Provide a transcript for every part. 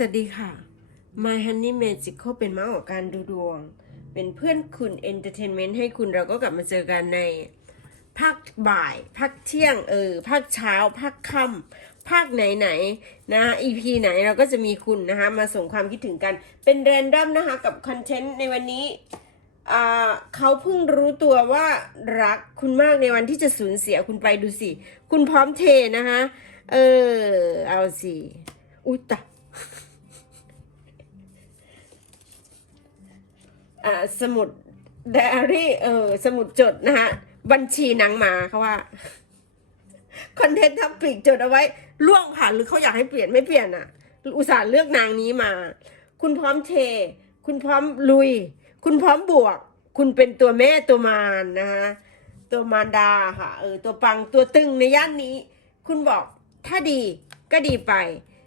สวัสดีค่ะ My Honey Magical เป็นม้าของการดูดวง เป็นเพื่อนคุณเอนเตอร์เทนเมนต์ให้คุณเราก็กลับมาเจอกันในภาคบ่ายภาคเที่ยงเออภาคเช้าภาคค่ำภาคไหนๆนนะ EP ไหนเราก็จะมีคุณนะคะ มาส่งความคิดถึงกัน เป็นแรนดอมนะคะ กับคอนเทนต์ในวันนี้เขาเพิ่งรู้ตัวว่ารักคุณมากในวันที่จะสูญเสียคุณไปดูสิ คุณพร้อมเทนะคะ เออ เอาสิ อุ้ยตา สมุดไดอารี่เออสมุดจดนะคะบัญชีนังหมาเขาว่าคอนเทนต์ทับปิกจดเอาไว้ล่วงผ่านหรือเขาอยากให้เปลี่ยนไม่เปลี่ยนอะ อุตส่าห์เลือกนางนี้มา คุณพร้อมเท คุณพร้อมลุย คุณพร้อมบวก คุณเป็นตัวแม่ตัวมารนะคะตัวมารดาค่ะเออตัวปังตัวตึงในย่านนี้ คุณบอกถ้าดีก็ดีไป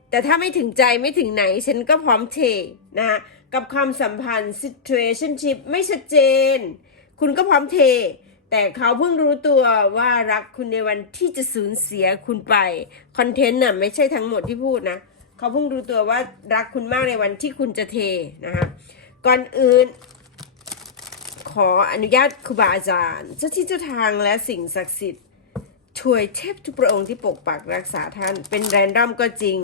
แต่ถ้าไม่ถึงใจไม่ถึงไหน ฉันก็พร้อมเทนะคะ กับความสัมพันธ์ situationship ไม่ชัดเจน คุณก็พร้อมเท แต่เขาเพิ่งรู้ตัวว่ารักคุณในวันที่จะสูญเสียคุณไป คอนเทนต์น่ะไม่ใช่ทั้งหมดที่พูดนะ เขาเพิ่งรู้ตัวว่ารักคุณมากในวันที่คุณจะเทนะคะก่อนอื่น ขออนุญาตครูบาอาจารย์ เจ้าที่เจ้าทางและสิ่งศักดิ์สิทธิ์ช่วยเทพทุกพระองค์ที่ปกปักรักษาท่าน เป็นแรนดอมก็จริง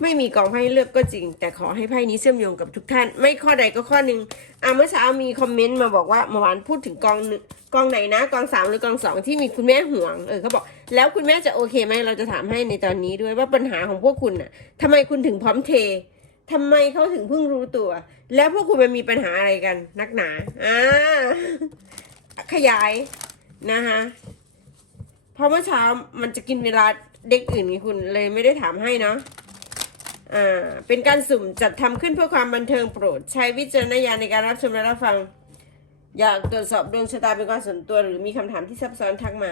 ไม่มีกองไพ่ให้เลือกก็จริง แต่ขอให้ไพ่นี้เชื่อมโยงกับทุกท่าน ไม่ข้อใดก็ข้อหนึ่งอะเมื่อเช้ามีคอมเมนต์มาบอกว่าเมื่อวานพูดถึงกองหนึ่งกองไหนนะกองสามหรือกองสองที่มีคุณแม่ห่วงเออเขาบอก แล้วคุณแม่จะโอเคไหมเราจะถามให้ในตอนนี้ด้วยว่าปัญหาของพวกคุณน่ะทำไมคุณถึงพร้อมเททำไมเขาถึงเพิ่งรู้ตัว แล้วพวกคุณมันมีปัญหาอะไรกัน นักหนาอ่าขยายนะคะเพราะเมื่อเช้ามันจะกินเวลาเด็กอื่นไงคุณเลยไม่ได้ถามให้เนาะ เป็นการสุ่มจัดทำขึ้นเพื่อความบันเทิงโปรด ใช้วิจารณญาณในการรับชมและรับฟัง อยากตรวจสอบดวงชะตาเป็นการส่วนตัว หรือมีคำถามที่ซับซ้อนทักมา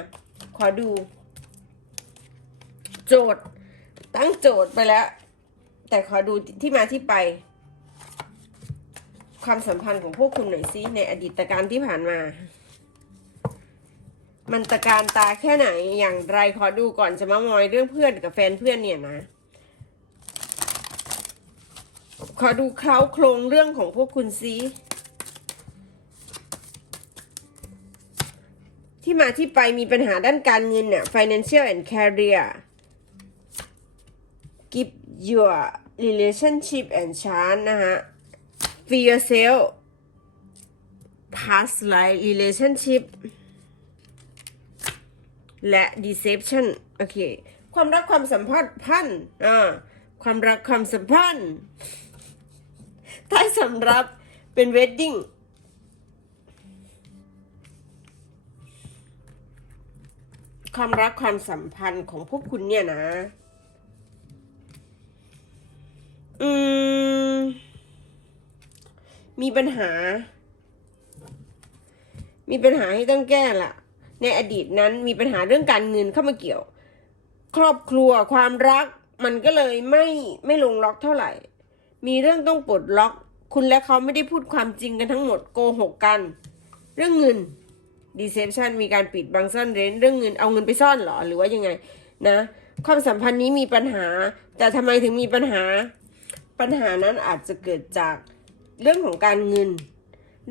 ขอดู โจทย์ ตั้งโจทย์ไปแล้ว แต่ขอดูที่มาที่ไป ความสัมพันธ์ของพวกคุณหน่อยสิในอดีตการที่ผ่านมา มันตะการตาแค่ไหนอย่างไรขอดูก่อนจะมามอยเรื่องเพื่อนกับแฟนเพื่อนเนี่ยนะ ขอดูเคล้าโครงเรื่องของพวกคุณซิที่มาที่ไปมีปัญหาด้านการเงินเนี่ย financial and career give your relationship and chance นะฮะ feel yourself past life relationship และ deception โอเค ความรักความสัมพันธ์พันธ์อ่าความรักความสัมพันธ์ ท้าสำรับเป็น wedding ความรักความสัมพันธ์ของพวกคุณเนี่ยนะ อืม มีปัญหา มีปัญหาให้ต้องแก้ละในอดีตนั้นมีปัญหาเรื่องการเงินเข้ามาเกี่ยว ครอบครัวความรักมันก็เลยไม่ไม่ลงล็อกเท่าไหร่ มีเรื่องต้องปลดล็อก คุณและเขาไม่ได้พูดความจริงกันทั้งหมดโกหกกัน เรื่องเงิน deception มีการปิดบังซ่อนเร้นเรื่องเงินเอาเงินไปซ่อนเหรอหรือว่ายังไงนะ ความสัมพันธ์นี้มีปัญหา แต่ทำไมถึงมีปัญหา ปัญหานั้นอาจจะเกิดจากเรื่องของการเงิน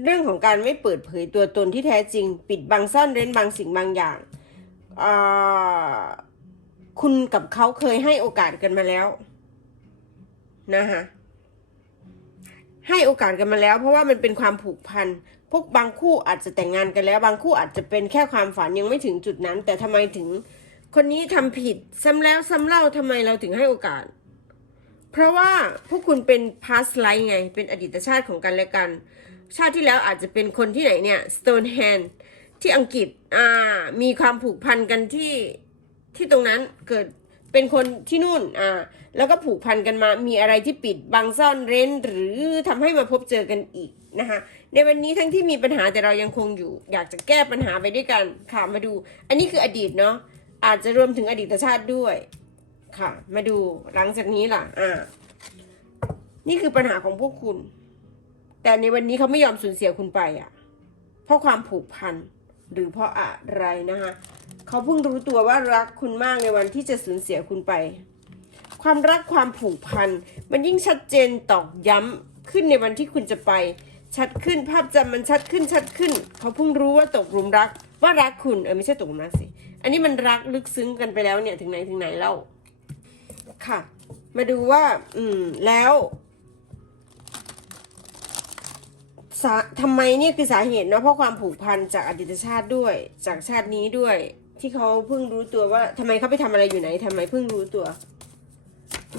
เรื่องของการไม่เปิดเผยตัวตนที่แท้จริง ปิดบังซ่อนเร้นบางสิ่งบางอย่างคุณกับเขาเคยให้โอกาสกันมาแล้วนะคะ ให้โอกาสกันมาแล้ว เพราะว่ามันเป็นความผูกพันพวกบางคู่อาจจะแต่งงานกันแล้ว บางคู่อาจจะเป็นแค่ความฝันยังไม่ถึงจุดนั้น แต่ทำไมถึง คนนี้ทำผิดซ้ำแล้วซ้ำเล่าทำไมเราถึงให้โอกาส เพราะว่าพวกคุณเป็น past life ไง เป็นอดีตชาติของกันและกัน ชาติที่แล้วอาจจะเป็นคนที่ไหนเนี่ย Stonehenge ที่อังกฤษอ่ามีความผูกพันกันที่ที่ตรงนั้นเกิดเป็นคนที่นู่นอ่า แล้วก็ผูกพันกันมา มีอะไรที่ปิดบังซ่อนเร้น หรือทำให้มาพบเจอกันอีกนะคะ ในวันนี้ทั้งที่มีปัญหาแต่เรายังคงอยู่ อยากจะแก้ปัญหาไปด้วยกันค่ะมาดู อันนี้คืออดีตเนาะ อาจจะรวมถึงอดีตชาติด้วย ค่ะ มาดูหลังจากนี้ล่ะ อ่า นี่คือปัญหาของพวกคุณ แต่ในวันนี้เขาไม่ยอมสูญเสียคุณไปอะ เพราะความผูกพันหรือเพราะอะไรนะคะ เขาเพิ่งรู้ตัวว่ารักคุณมากในวันที่จะสูญเสียคุณไป ความรักความผูกพัน มันยิ่งชัดเจนตอกย้ำขึ้นในวันที่คุณจะไป ชัดขึ้นภาพจำมันชัดขึ้นชัดขึ้น เขาเพิ่งรู้ว่าตกหลุมรัก ว่ารักคุณเออไม่ใช่ตกหลุมรักสิ อันนี้มันรักลึกซึ้งกันไปแล้วเนี่ยถึงไหนถึงไหนเล่าค่ะ มาดูว่า อืมแล้วสาทำไมเนี่ยคือสาเหตุเนาะเพราะความผูกพันจากอดีตชาติด้วย จากชาตินี้ด้วย ที่เขาเพิ่งรู้ตัวว่าทำไมเขาไปทำอะไรอยู่ไหนทำไมเพิ่งรู้ตัว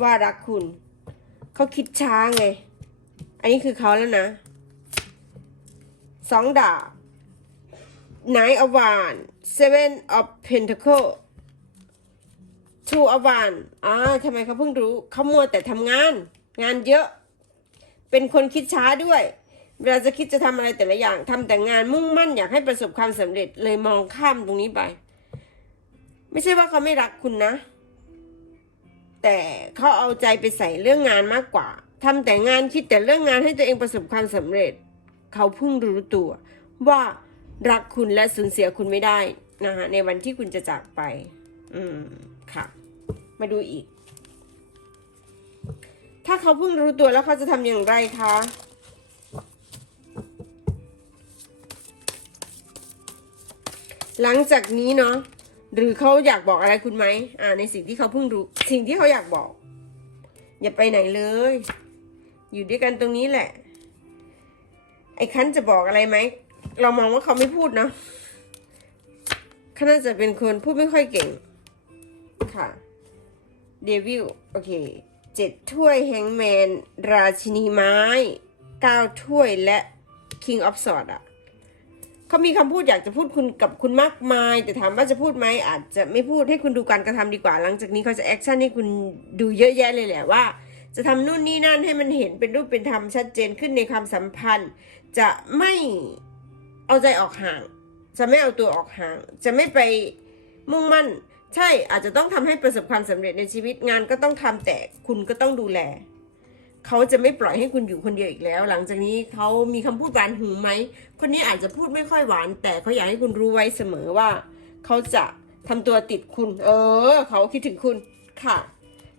ว่ารักคุณ เขาคิดช้าไง อันนี้คือเขาแล้วนะสองดาบ Nine of Wands Seven of Pentacles Two of Wands อ่าทำไมเขาเพิ่งรู้เขามัวแต่ทำงาน งานเยอะ เป็นคนคิดช้าด้วย เวลาจะคิดจะทำอะไรแต่ละอย่างทำแต่งานมุ่งมั่นอยากให้ประสบความสำเร็จเลยมองข้ามตรงนี้ไป ไม่ใช่ว่าเขาไม่รักคุณนะ แต่เขาเอาใจไปใส่เรื่องงานมากกว่าทำแต่งานคิดแต่เรื่องงานให้ตัวเองประสบความสำเร็จ เขาเพิ่งรู้ตัว ว่ารักคุณและสูญเสียคุณไม่ได้นะคะในวันที่คุณจะจากไป อืมค่ะ มาดูอีก ถ้าเขาเพิ่งรู้ตัวแล้วเขาจะทำอย่างไรคะหลังจากนี้เนาะ หรือเขาอยากบอกอะไรคุณไหมอ่า ในสิ่งที่เขาเพิ่งรู้ สิ่งที่เขาอยากบอก อย่าไปไหนเลย อยู่ด้วยกันตรงนี้แหละ ไอ้คันจะบอกอะไรไหม เรามองว่าเขาไม่พูดเนาะเขาน่าจะเป็นคนพูดไม่ค่อยเก่ง ค่ะ เดวิล โอเค เจ็ดถ้วยแฮงแมน ราชินีไม้ เก้าถ้วยและ King of Swords อะ เขามีคำพูดอยากจะพูดคุณกับคุณมากมาย แต่ถามว่าจะพูดไหมอาจจะไม่พูดให้คุณดูการกระทำดีกว่า หลังจากนี้เขาจะแอคชั่นให้คุณดูเยอะแยะเลยแหละว่า จะทำนู่นนี่นั่นให้มันเห็นเป็นรูปเป็นธรรมชัดเจนขึ้นในความสัมพันธ์ จะไม่เอาใจออกห่าง จะไม่เอาตัวออกห่าง จะไม่ไปมุ่งมั่น ใช่อาจจะต้องทำให้ประสบความสำเร็จในชีวิตงานก็ต้องทำแต่คุณก็ต้องดูแล เขาจะไม่ปล่อยให้คุณอยู่คนเดียวอีกแล้ว หลังจากนี้เขามีคำพูดหวานหูไหม คนนี้อาจจะพูดไม่ค่อยหวาน แต่เขาอยากให้คุณรู้ไว้เสมอว่า เขาจะทำตัวติดคุณ เออ เขาคิดถึงคุณค่ะ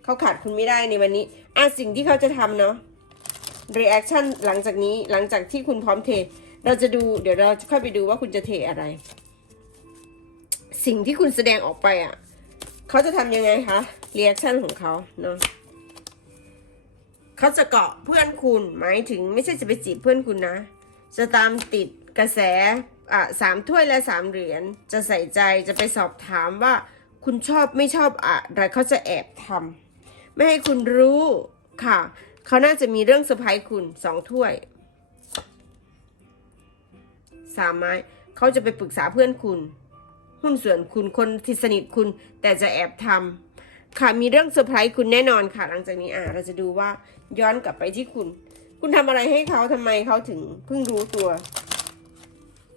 เขาขาดคุณไม่ได้ในวันนี้อะสิ่งที่เขาจะทำเนาะ reaction หลังจากนี้หลังจากที่คุณพร้อมเท เราจะดูเดี๋ยวเราจะค่อยไปดูว่าคุณจะเทอะไร สิ่งที่คุณแสดงออกไปอะ เขาจะทำยังไงคะ reaction ของเขาเนาะ เขาจะเกาะเพื่อนคุณหมายถึงไม่ใช่จะไปจีบเพื่อนคุณนะ จะตามติดกระแสอะสามถ้วยและสามเหรียญจะใส่ใจจะไปสอบถามว่าคุณชอบไม่ชอบอะไรเขาจะแอบทำไม่ให้คุณรู้ค่ะ เขาน่าจะมีเรื่องเซอร์ไพรส์คุณสองถ้วยสามไม้เขาจะไปปรึกษาเพื่อนคุณ หุ้นส่วนคุณคนที่สนิทคุณแต่จะแอบทำ ค่ะมีเรื่องเซอร์ไพรส์คุณแน่นอนค่ะ หลังจากนี้อ่าเราจะดูว่าย้อนกลับไปที่คุณ คุณทำอะไรให้เขาทำไมเขาถึงเพิ่งรู้ตัว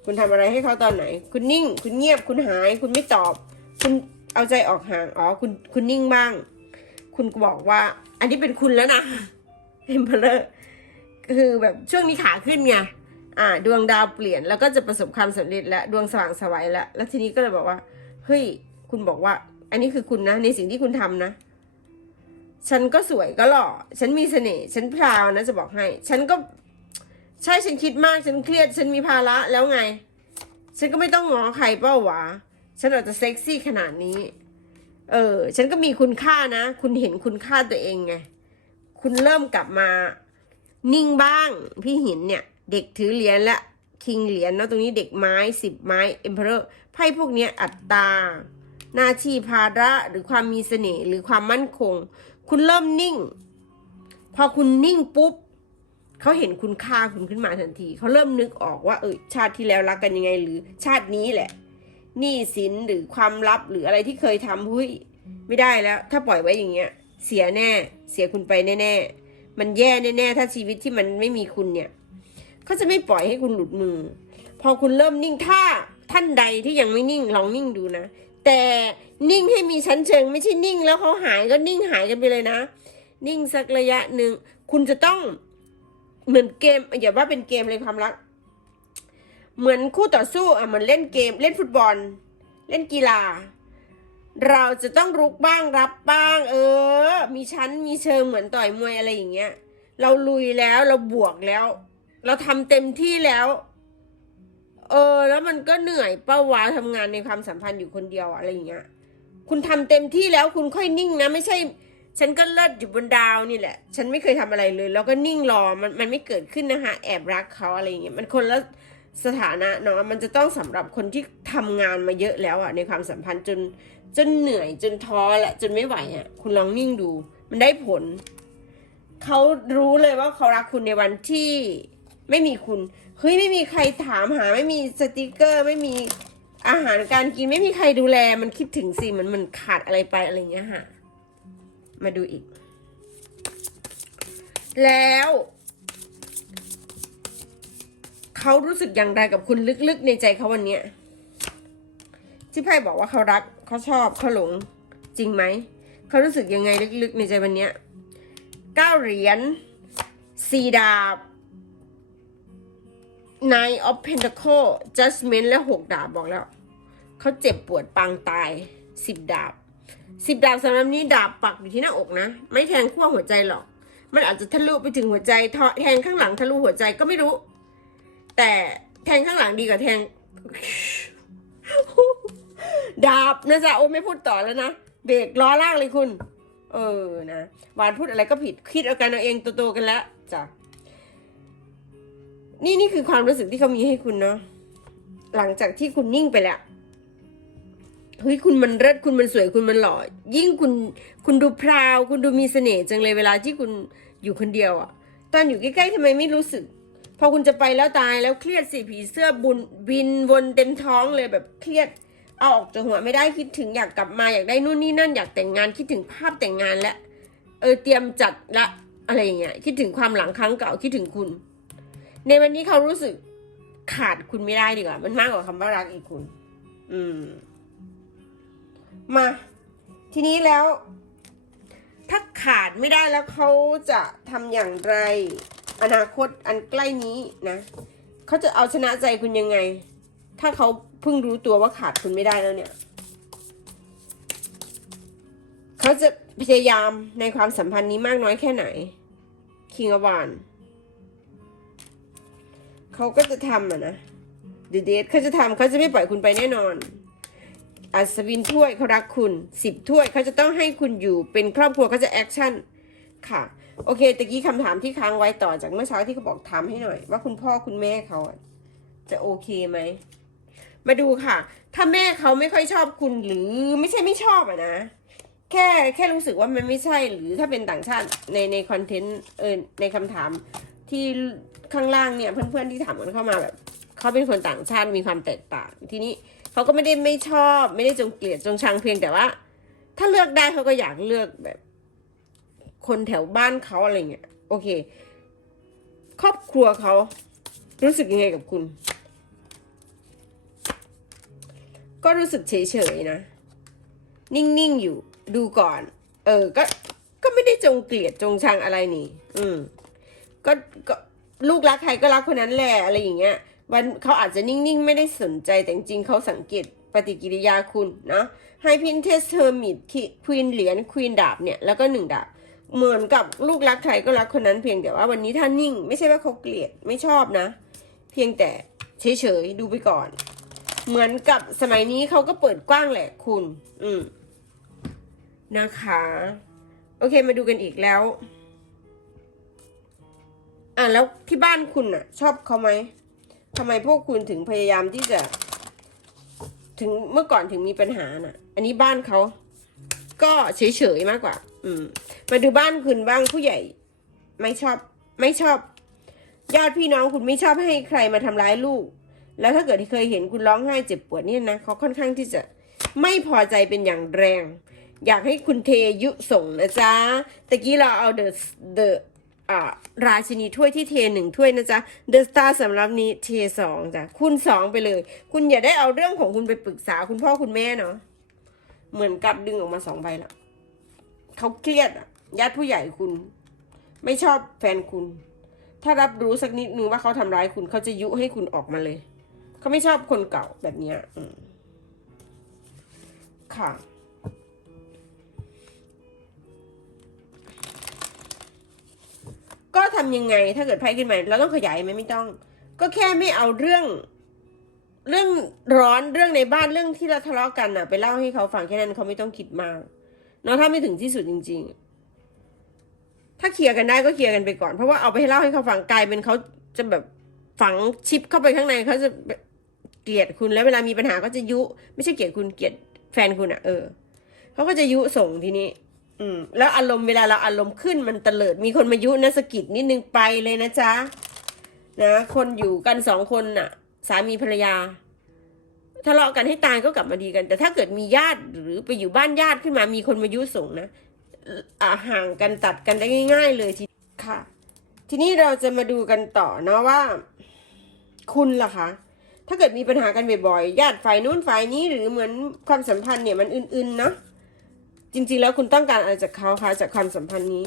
คุณทำอะไรให้เขาตอนไหน คุณนิ่ง คุณเงียบคุณหาย คุณไม่ตอบ คุณเอาใจออกห่างอ๋อคุณคุณนิ่งบ้าง คุณก็บอกว่า อันนี้เป็นคุณแล้วนะเอ็มเพลอร์คือแบบช่วงนี้ขาขึ้นไงอ่า ดวงดาวเปลี่ยนแล้วก็จะประสบความสำเร็จแล้วดวงสว่างสวัยแล้วแล้วทีนี้ก็เลยบอกว่าเฮ้ยคุณบอกว่า อันนี้คือคุณนะในสิ่งที่คุณทำนะ ฉันก็สวยก็หล่อ ฉันมีเสน่ห์ ฉันพราวนะจะบอกให้ ฉันก็ ใช่ฉันคิดมาก ฉันเครียด ฉันมีภาระแล้วไง ฉันก็ไม่ต้องง้อใครเป้าวะฉันอาจจะเซ็กซี่ขนาดนี้ เออ ฉันก็มีคุณค่านะ คุณเห็นคุณค่าตัวเองไง คุณเริ่มกลับมา นิ่งบ้าง พี่หินเนี่ย เด็กถือเหรียญและคิงเหรียญเนาะตรงนี้เด็กไม้สิบไม้เอ็มเพอร์ไพ่พวกนี้อัตตา หน้าที่ภาระหรือความมีเสน่ห์หรือความมั่นคง คุณเริ่มนิ่ง พอคุณนิ่งปุ๊บเขาเห็นคุณค่าคุณขึ้นมาทันที เขาเริ่มนึกออกว่าเออชาติที่แล้วรักกันยังไง หรือชาตินี้แหละหนี้สินหรือความลับหรืออะไรที่เคยทำเฮ้ยไม่ได้แล้ว ถ้าปล่อยไว้อย่างเงี้ย เสียแน่ เสียคุณไปแน่ๆมันแย่แน่ๆถ้าชีวิตที่มันไม่มีคุณเนี่ยเขาจะไม่ปล่อยให้คุณหลุดมือ พอคุณเริ่มนิ่งถ้าท่านใดที่ยังไม่นิ่งลองนิ่งดูนะ แต่นิ่งให้มีชั้นเชิงไม่ใช่นิ่งแล้วเขาหายก็นิ่งหายกันไปเลยนะ นิ่งสักระยะหนึ่งคุณจะต้องเหมือนเกมอย่าว่าเป็นเกมเลยความรัก เหมือนคู่ต่อสู้อะเหมือนเล่นเกม เล่นฟุตบอล เล่นกีฬา เราจะต้องรุกบ้างรับบ้าง เออ มีชั้นมีเชิงเหมือนต่อยมวยอะไรอย่างเงี้ย เราลุยแล้วเราบวกแล้ว เราทำเต็มที่แล้ว เออ แล้วมันก็เหนื่อยเป้าวาทำงานในความสัมพันธ์อยู่คนเดียวอะไรอย่างเงี้ย คุณทำเต็มที่แล้วคุณค่อยนิ่งนะ ไม่ใช่ ฉันก็เลิศอยู่บนดาวนี่แหละ ฉันไม่เคยทำอะไรเลย แล้วก็นิ่งรอมันมันไม่เกิดขึ้นนะคะแอบรักเขาอะไรอย่างเงี้ยมันคนละสถานะเนาะมันจะต้องสำหรับคนที่ทำงานมาเยอะแล้วอะในความสัมพันธ์จนจนเหนื่อยจนท้อและจนไม่ไหวอะคุณลองนิ่งดู มันได้ผล เขารู้เลยว่าเขารักคุณในวันที่ไม่มีคุณ เฮ้ยไม่มีใครถามหาไม่มีสติกเกอร์ไม่มีอาหารการกินไม่มีใครดูแล มันคิดถึงสิมันมันขาดอะไรไปอะไรเงี้ยค่ะ มาดูอีก แล้วเขารู้สึกอย่างไรกับคุณลึกๆในใจเขาวันเนี้ยที่ไพ่บอกว่าเขารักเขาชอบเขาหลงจริงไหมเขารู้สึกยังไงลึกๆในใจวันเนี้ยเก้าเหรียญสี่ดาบ Nine of Pentacle Judgment และหกดาบบอกแล้ว เขาเจ็บปวดปางตายสิบดาบสิบดาบสำหรับนี้ดาบปักอยู่ที่หน้าอกนะ ไม่แทงขั้วหัวใจหรอก มันอาจจะทะลุไปถึงหัวใจทอแทงข้างหลังทะลุหัวใจก็ไม่รู้ แต่แทงข้างหลังดีกว่าแทง ดาบนะจ๊ะโอ้ไม่พูดต่อแล้วนะเบรกล้อล่างเลยคุณ เออนะวานพูดอะไรก็ผิดคิดเอากันเอาเองโตๆกันแล้วจ้ะ นี่นี่คือความรู้สึกที่เขามีให้คุณเนาะหลังจากที่คุณนิ่งไปแล้วเฮ้ยคุณมันเลิศคุณมันสวยคุณมันหล่อ ยิ่งคุณคุณดูพราว คุณดูมีเสน่ห์จังเลยเวลาที่คุณอยู่คนเดียวอะตอนอยู่ใกล้ๆทำไมไม่รู้สึก พอคุณจะไปแล้วตายแล้วเครียดสิผีเสื้อบุญบินวนเต็มท้องเลยแบบเครียด เอาออกจากหัวไม่ได้คิดถึงอยากกลับมาอยากได้นู่นนี่นั่นอยากแต่งงานคิดถึงภาพแต่งงานและ เออเตรียมจัดละอะไรอย่างเงี้ยคิดถึงความหลังครั้งเก่าคิดถึงคุณ ในวันนี้เขารู้สึกขาดคุณไม่ได้ดีกว่า มันมากกว่าคำว่ารักอีกคุณ อืม มา ทีนี้แล้ว ถ้าขาดไม่ได้แล้วเขาจะทำอย่างไร อนาคตอันใกล้นี้นะเขาจะเอาชนะใจคุณยังไง ถ้าเขาเพิ่งรู้ตัวว่าขาดคุณไม่ได้แล้วเนี่ยเขาจะพยายามในความสัมพันธ์นี้มากน้อยแค่ไหน คิงอวาน เขาก็จะทำอะนะเดเดทเขาจะทำเขาจะไม่ปล่อยคุณไปแน่นอน อัศวินถ้วยเขารักคุณสิบถ้วยเขาจะต้องให้คุณอยู่เป็นครอบครัวเขาจะแอคชั่นค่ะโอเคตะกี้คำถามที่ค้างไว้ต่อจากเมื่อเช้าที่เขาบอกถามให้หน่อย ว่าคุณพ่อคุณแม่เขาจะโอเคไหมมาดูค่ะ ถ้าแม่เขาไม่ค่อยชอบคุณหรือไม่ใช่ไม่ชอบอะนะ แค่แค่รู้สึกว่ามันไม่ใช่หรือถ้าเป็นต่างชาติในในคอนเทนต์เออในคำถาม ที่ข้างล่างเนี่ยเพื่อนๆที่ถามกันเข้ามาแบบเขาเป็นคนต่างชาติมีความแตกต่างทีนี้เขาก็ไม่ได้ไม่ชอบ ไม่ได้จงเกลียดจงชังเพียงแต่ว่า ถ้าเลือกได้เขาก็อยากเลือกแบบ คนแถวบ้านเขาอะไรเงี้ยโอเค ครอบครัวเขารู้สึกยังไงกับคุณ ก็รู้สึกเฉยๆนะ นิ่งๆอยู่ดูก่อน เออก็ก็ไม่ได้จงเกลียดจงชังอะไรนี่ อืม ก็ก็ลูกรักใครก็รักคนนั้นแหละอะไรอย่างเงี้ยวันเขาอาจจะนิ่งๆ ไม่ได้สนใจแต่จริงเขาสังเกตปฏิกิริยาคุณนะไฮพินเทสเทอร์มิดควีนเหรียญควีนดาบเนี่ยแล้วก็หนึ่งดาบเหมือนกับลูกรักใครก็รักคนนั้นเพียงแต่ว่าวันนี้ถ้านิ่ง ไม่ใช่ว่าเขาเกลียดไม่ชอบนะ เพียงแต่เฉยๆดูไปก่อน เหมือนกับสมัยนี้เขาก็เปิดกว้างแหละคุณ อืมนะคะ โอเคมาดูกันอีกแล้ว อะแล้วที่บ้านคุณอะ ชอบเขาไหมทำไมพวกคุณถึงพยายามที่จะ ถึงเมื่อก่อนถึงมีปัญหาน่ะ อันนี้บ้านเขาก็เฉยๆมากกว่า อืม มาดูบ้านคุณบ้างผู้ใหญ่ ไม่ชอบ ไม่ชอบญาติพี่น้องคุณไม่ชอบให้ใครมาทำร้ายลูก แล้วถ้าเกิดที่เคยเห็นคุณร้องไห้เจ็บปวดเนี่ยนะเขาค่อนข้างที่จะไม่พอใจเป็นอย่างแรง อยากให้คุณเทยุส่งนะจ๊ะตะกี้เราเอาเดอะเดอะ ราชินีถ้วยที่เทหนึ่งถ้วยนะจ๊ะเดอะสตาร์สำหรับนี้เทสองจ้ะคุณสองไปเลย คุณอย่าได้เอาเรื่องของคุณไปปรึกษาคุณพ่อคุณแม่เนาะเหมือนกับดึงออกมาสองใบแล้วเขาเครียดอะญาติผู้ใหญ่คุณ ไม่ชอบแฟนคุณ ถ้ารับรู้สักนิดนึงว่าเขาทำร้ายคุณเขาจะยุให้คุณออกมาเลย เขาไม่ชอบคนเก่าแบบเนี้ยอืมค่ะ ก็ทำยังไงถ้าเกิดไพ่ขึ้นมาเราต้องขยายไหมไม่ต้อง ก็แค่ไม่เอาเรื่อง เรื่องร้อนเรื่องในบ้านเรื่องที่เราทะเลาะกันน่ะไปเล่าให้เขาฟังแค่นั้นเขาไม่ต้องคิดมากเนาะถ้าไม่ถึงที่สุดจริง ๆ ถ้าเคลียร์กันได้ก็เคลียร์กันไปก่อน เพราะว่าเอาไปให้เล่าให้เขาฟังกลายเป็นเขาจะแบบฝังชิปเข้าไปข้างในเขาจะเกลียดคุณแล้วเวลามีปัญหาก็จะยุ ไม่ใช่เกลียดคุณเกลียดแฟนคุณอะเออเขาก็จะยุส่งทีนี้ อืมแล้วอารมณ์เวลาเราอารมณ์ขึ้นมันเตลิดมีคนมายุนะสกิดนิดนึงไปเลยนะจ๊ะนะคนอยู่กันสองคนน่ะ สามีภรรยาทะเลาะกันให้ตายก็กลับมาดีกัน แต่ถ้าเกิดมีญาติหรือไปอยู่บ้านญาติขึ้นมามีคนมายุส่งนะอ่าห่างกันตัดกันได้ง่าย ๆ เลยทีค่ะ ทีนี้เราจะมาดูกันต่อนะว่า คุณล่ะคะถ้าเกิดมีปัญหากันบ่อยๆญาติฝ่ายนู้นฝ่ายนี้หรือเหมือนความสัมพันธ์เนี่ยมันอื่นๆเนาะ จริงๆแล้วคุณต้องการอะไรจากเขาคะจากความสัมพันธ์นี้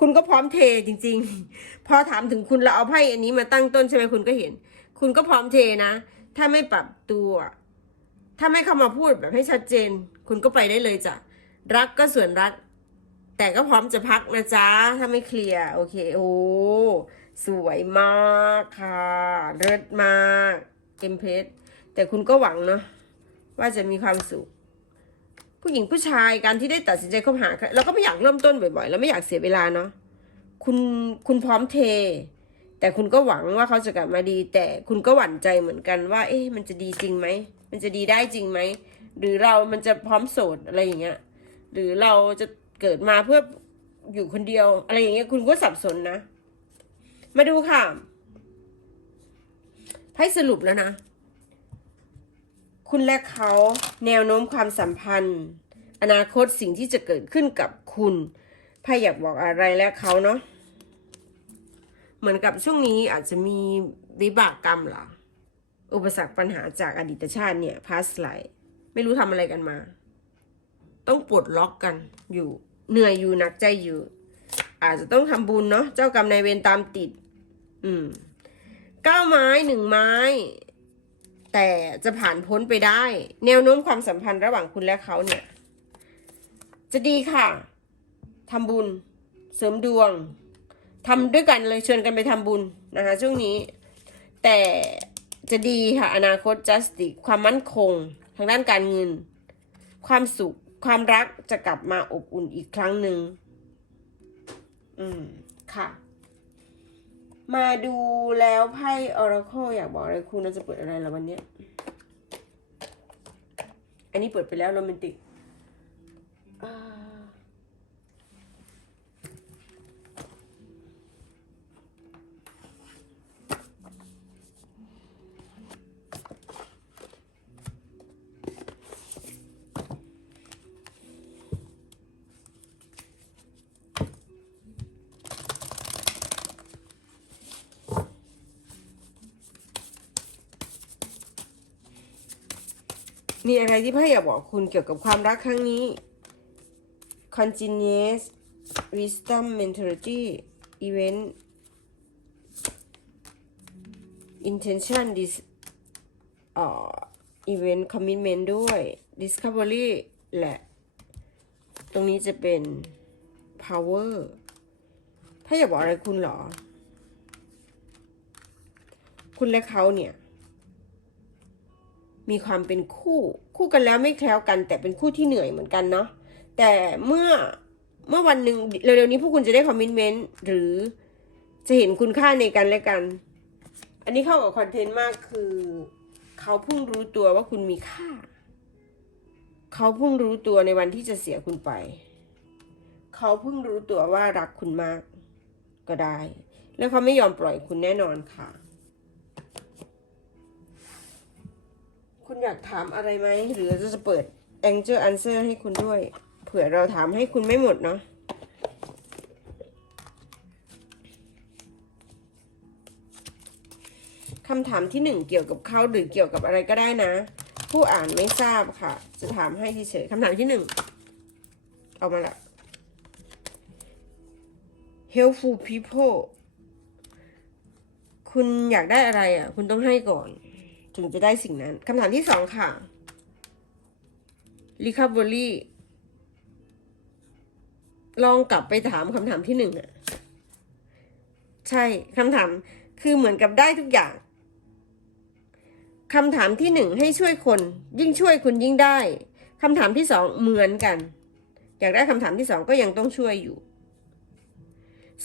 คุณก็พร้อมเทจริง ๆ พอถามถึงคุณเราเอาไพ่อันนี้มาตั้งต้นใช่ไหมคุณก็เห็น คุณก็พร้อมเทนะ ถ้าไม่ปรับตัว ถ้าไม่เข้ามาพูดแบบให้ชัดเจน คุณก็ไปได้เลยจ้ะรักก็ส่วนรัก แต่ก็พร้อมจะพักนะจ๊ะถ้าไม่เคลียร์โอเคโอ้สวยมากค่ะเลิศมากเอ็มเพสแต่คุณก็หวังเนาะว่าจะมีความสุข ผู้หญิงผู้ชายการที่ได้ตัดสินใจคบหาเราก็ไม่อยากเริ่มต้นบ่อยๆแล้วไม่อยากเสียเวลาเนาะคุณคุณพร้อมเท แต่คุณก็หวังว่าเขาจะกลับมาดี แต่คุณก็หวั่นใจเหมือนกันว่า เอ๊ะมันจะดีจริงไหมมันจะดีได้จริงไหมหรือเรามันจะพร้อมโสดอะไรอย่างเงี้ยหรือเราจะเกิดมาเพื่ออยู่คนเดียว อะไรอย่างเงี้ยคุณก็สับสนนะ มาดูค่ะไพ่สรุปแล้วนะ คุณและเขาแนวโน้มความสัมพันธ์ อนาคตสิ่งที่จะเกิดขึ้นกับคุณไพ่อยากบอกอะไรและเขาเนาะเหมือนกับช่วงนี้อาจจะมีวิบากกรรมหรออุปสรรคปัญหาจากอดีตชาติเนี่ยพาสไลไม่รู้ทำอะไรกันมา ต้องปลดล็อกกันอยู่ เหนื่อยอยู่หนักใจอยู่ อาจจะต้องทำบุญเนาะเจ้ากรรมนายเวรตามติด อืมเก้าไม้หนึ่งไม้ แต่จะผ่านพ้นไปได้ แนวโน้มความสัมพันธ์ระหว่างคุณและเขาเนี่ย จะดีค่ะทำบุญ เสริมดวงทำด้วยกันเลยชวนกันไปทำบุญนะคะช่วงนี้ แต่จะดีค่ะ อนาคต justice ความมั่นคง ทางด้านการเงิน ความสุข ความรักจะกลับมาอบอุ่นอีกครั้งหนึ่งอืม ค่ะ มาดูแล้วไพ่ออร์โคอยากบอกอะไรคุณเราจะเปิดอะไรแล้ววันนี้ อันนี้เปิดไปแล้วโรแมนติก มีอะไรที่ไพ่อยากบอกคุณเกี่ยวกับความรักครั้งนี้ continuous wisdom mentality event intention dis อ่อ event commitment ด้วย discovery และ ตรงนี้จะเป็น power ถ้าอยากบอกอะไรคุณเหรอ คุณและเขาเนี่ย มีความเป็นคู่คู่กันแล้วไม่แคล้วกัน แต่เป็นคู่ที่เหนื่อยเหมือนกันเนาะแต่เมื่อเมื่อวันหนึ่งเร็วๆนี้พวกคุณจะได้คอมมิชเมนต์หรือจะเห็นคุณค่าในกันและกัน อันนี้เข้ากับคอนเทนต์มากคือ เขาเพิ่งรู้ตัวว่าคุณมีค่า เขาเพิ่งรู้ตัวในวันที่จะเสียคุณไป เขาเพิ่งรู้ตัวว่ารักคุณมากก็ได้ แล้วเขาไม่ยอมปล่อยคุณแน่นอนค่ะ คุณอยากถามอะไรไหม หรือจะเปิด Angel Answer ให้คุณด้วย เผื่อเราถามให้คุณไม่หมดเนาะคำถามที่หนึ่งเกี่ยวกับเขาหรือเกี่ยวกับอะไรก็ได้นะ ผู้อ่านไม่ทราบค่ะ จะถามให้เฉยๆคำถามที่หนึ่งเอามาละ helpful people คุณอยากได้อะไรอะ คุณต้องให้ก่อน ถึงจะได้สิ่งนั้นคำถามที่สองค่ะ recovery ลองกลับไปถามคำถามที่หนึ่งอะใช่คำถามคือเหมือนกับได้ทุกอย่างคำถามที่หนึ่งให้ช่วยคน ยิ่งช่วยคุณยิ่งได้คำถามที่สองเหมือนกัน อยากได้คำถามที่สองก็ยังต้องช่วยอยู่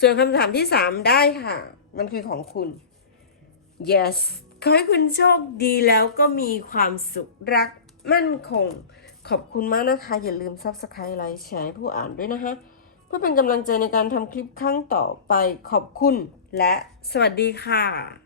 ส่วนคำถามที่สามได้ค่ะ มันคือของคุณ yes ขอให้คุณโชคดีแล้วก็มีความสุขรักมั่นคง ขอบคุณมากนะคะ อย่าลืม subscribe ไลค์แชร์ผู้อ่านด้วยนะคะ เพื่อเป็นกำลังใจในการทำคลิปครั้งต่อไปขอบคุณและสวัสดีค่ะ